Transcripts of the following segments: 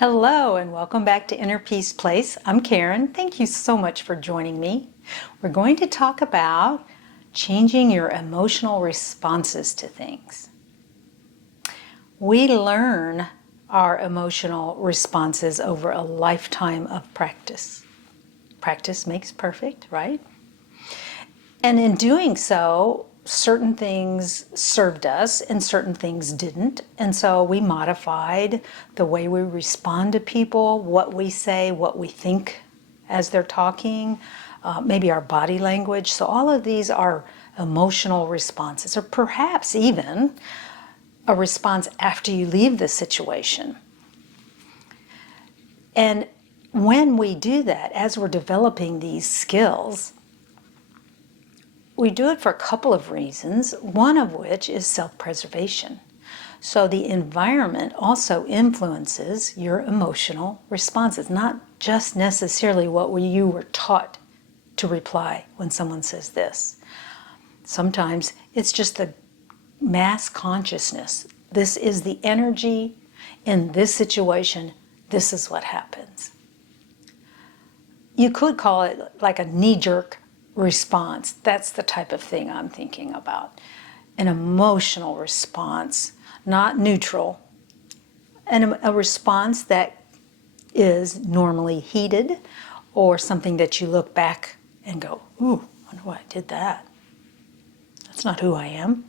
Hello and welcome back to Inner Peace Place. I'm Karen. Thank you so much for joining me. We're going to talk about changing your emotional responses to things. We learn our emotional responses over a lifetime of practice. Practice makes perfect, right? And in doing so, certain things served us and certain things didn't. And so we modified the way we respond to people, what we say, what we think as they're talking, maybe our body language. So all of these are emotional responses, or perhaps even a response after you leave the situation. And when we do that, as we're developing these skills, we do it for a couple of reasons, one of which is self-preservation. So the environment also influences your emotional responses, not just necessarily what you were taught to reply when someone says this. Sometimes it's just the mass consciousness. This is the energy in this situation. This is what happens. You could call it like a knee-jerk response. That's the type of thing I'm thinking about. An emotional response, not neutral. And a response that is normally heated or something that you look back and go, ooh, I wonder why I did that. That's not who I am.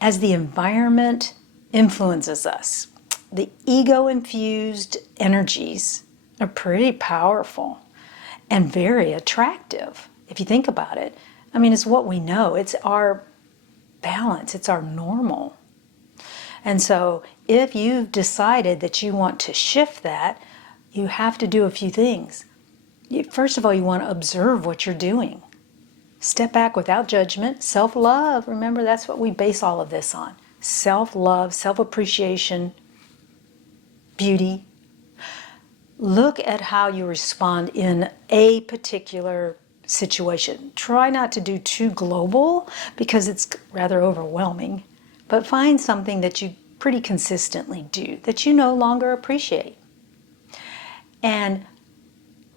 As the environment influences us, the ego-infused energies are pretty powerful and very attractive, if you think about it. I mean, it's what we know. It's our balance. It's our normal. And so if you've decided that you want to shift that, you have to do a few things. First of all, you want to observe what you're doing. Step back without judgment. Self-love. Remember, that's what we base all of this on. Self-love, self-appreciation, beauty. Look at how you respond in a particular situation. Try not to do too global because it's rather overwhelming, but find something that you pretty consistently do that you no longer appreciate. And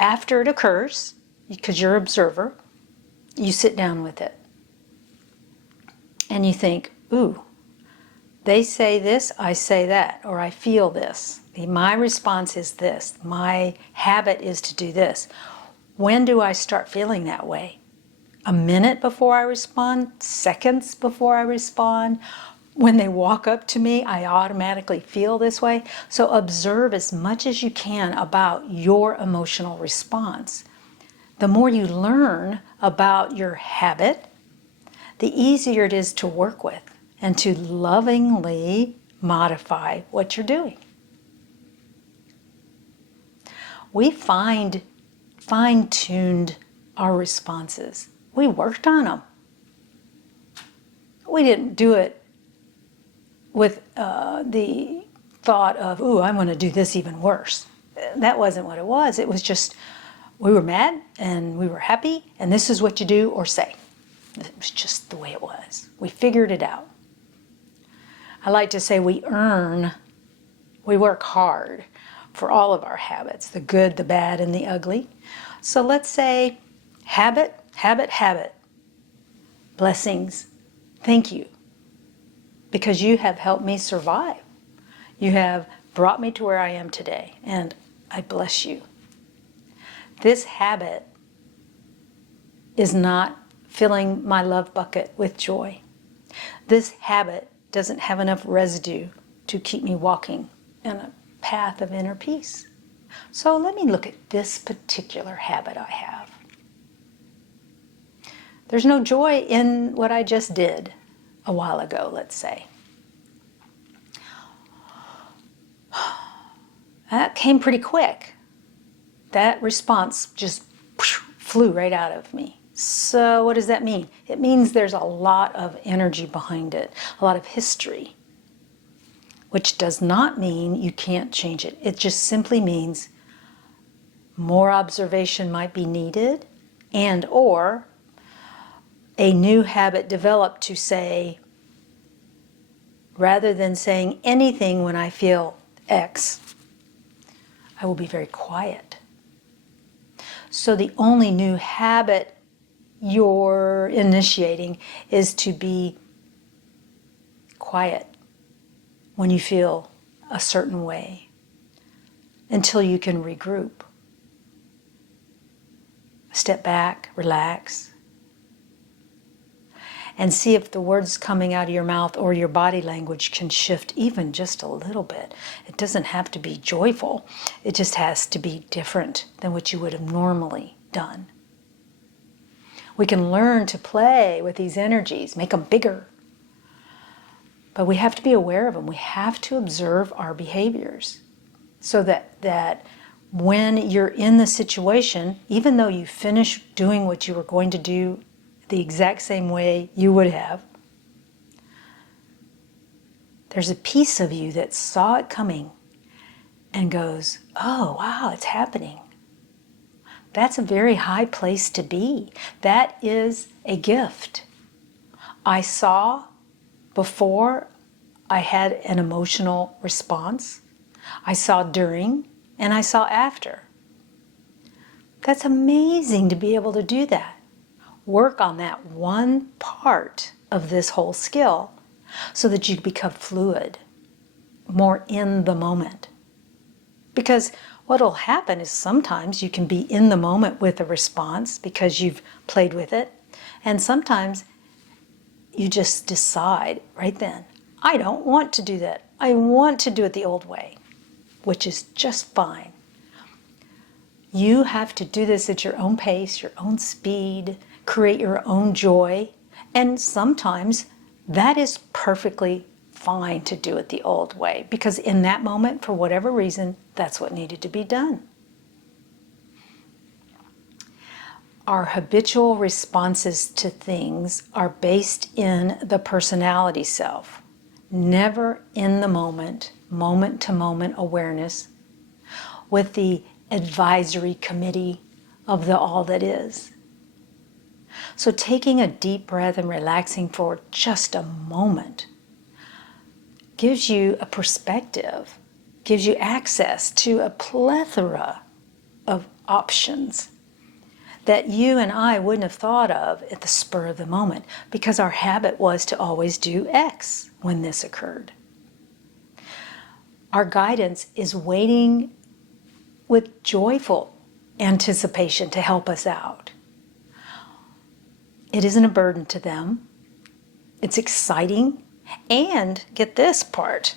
after it occurs, because you're an observer, you sit down with it and you think, ooh, they say this, I say that, or I feel this. My response is this. My habit is to do this. When do I start feeling that way? A minute before I respond? Seconds before I respond? When they walk up to me, I automatically feel this way. So observe as much as you can about your emotional response. The more you learn about your habit, the easier it is to work with and to lovingly modify what you're doing. We fine-tuned our responses. We worked on them. We didn't do it with the thought of, ooh, I'm going to do this even worse. That wasn't what it was. It was just, we were mad and we were happy, and this is what you do or say. It was just the way it was. We figured it out. I like to say we work hard for all of our habits, the good, the bad, and the ugly. So let's say habit, habit, habit. Blessings. Thank you. Because you have helped me survive. You have brought me to where I am today, and I bless you. This habit is not filling my love bucket with joy. This habit doesn't have enough residue to keep me walking in a path of inner peace. So let me look at this particular habit I have. There's no joy in what I just did a while ago, let's say. That came pretty quick. That response just flew right out of me. So what does that mean? It means there's a lot of energy behind it, a lot of history, which does not mean you can't change it. It just simply means more observation might be needed, and or a new habit developed to say, rather than saying anything when I feel X, I will be very quiet. So the only new habit you're initiating is to be quiet when you feel a certain way until you can regroup. Step back, relax, and see if the words coming out of your mouth or your body language can shift even just a little bit. It doesn't have to be joyful. It just has to be different than what you would have normally done. We can learn to play with these energies, make them bigger. But we have to be aware of them. We have to observe our behaviors so that when you're in the situation, even though you finish doing what you were going to do the exact same way you would have, there's a piece of you that saw it coming and goes, oh, wow, it's happening. That's a very high place to be. That is a gift. I saw before I had an emotional response. I saw during and I saw after. That's amazing to be able to do that. Work on that one part of this whole skill so that you become fluid, more in the moment. Because what will happen is sometimes you can be in the moment with a response because you've played with it, and sometimes you just decide right then, I don't want to do that. I want to do it the old way, which is just fine. You have to do this at your own pace, your own speed, create your own joy, and sometimes that is perfectly fine to do it the old way, because in that moment, for whatever reason, that's what needed to be done. Our habitual responses to things are based in the personality self, never in the moment, moment-to-moment awareness with the advisory committee of the all that is. So taking a deep breath and relaxing for just a moment gives you a perspective, gives you access to a plethora of options that you and I wouldn't have thought of at the spur of the moment, because our habit was to always do X when this occurred. Our guidance is waiting with joyful anticipation to help us out. It isn't a burden to them. It's exciting. And get this part,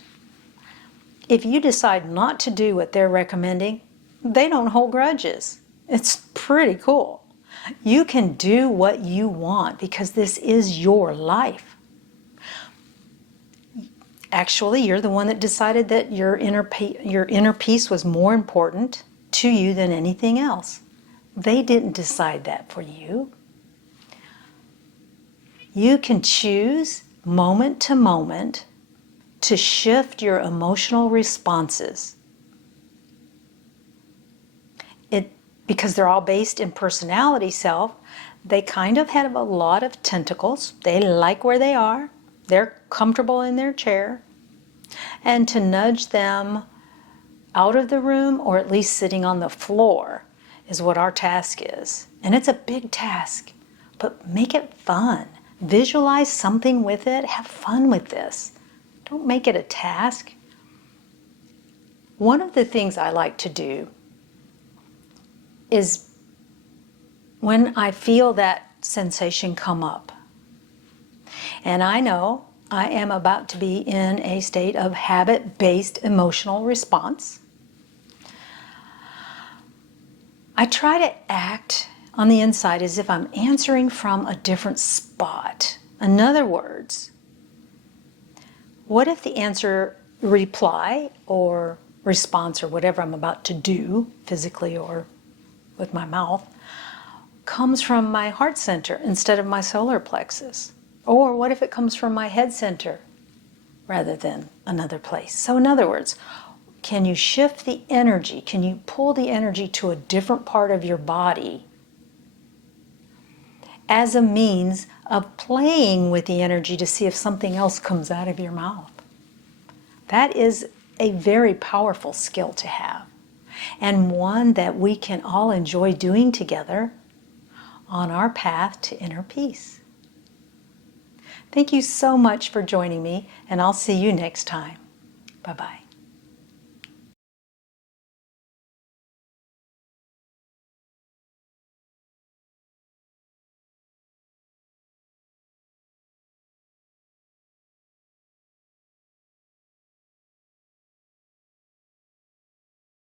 if you decide not to do what they're recommending, they don't hold grudges. It's pretty cool. You can do what you want because this is your life. Actually, you're the one that decided that your inner peace was more important to you than anything else. They didn't decide that for you. You can choose moment to moment to shift your emotional responses. Because they're all based in personality self, they kind of have a lot of tentacles. They like where they are. They're comfortable in their chair. And to nudge them out of the room, or at least sitting on the floor, is what our task is. And it's a big task, but make it fun. Visualize something with it. Have fun with this. Don't make it a task. One of the things I like to do is when I feel that sensation come up, and I know I am about to be in a state of habit-based emotional response, I try to act on the inside as if I'm answering from a different spot. In other words, what if the answer, reply, or response, or whatever I'm about to do, physically or with my mouth, comes from my heart center instead of my solar plexus? Or what if it comes from my head center rather than another place? So in other words, can you shift the energy? Can you pull the energy to a different part of your body as a means of playing with the energy to see if something else comes out of your mouth? That is a very powerful skill to have, and one that we can all enjoy doing together on our path to inner peace. Thank you so much for joining me, and I'll see you next time. Bye-bye.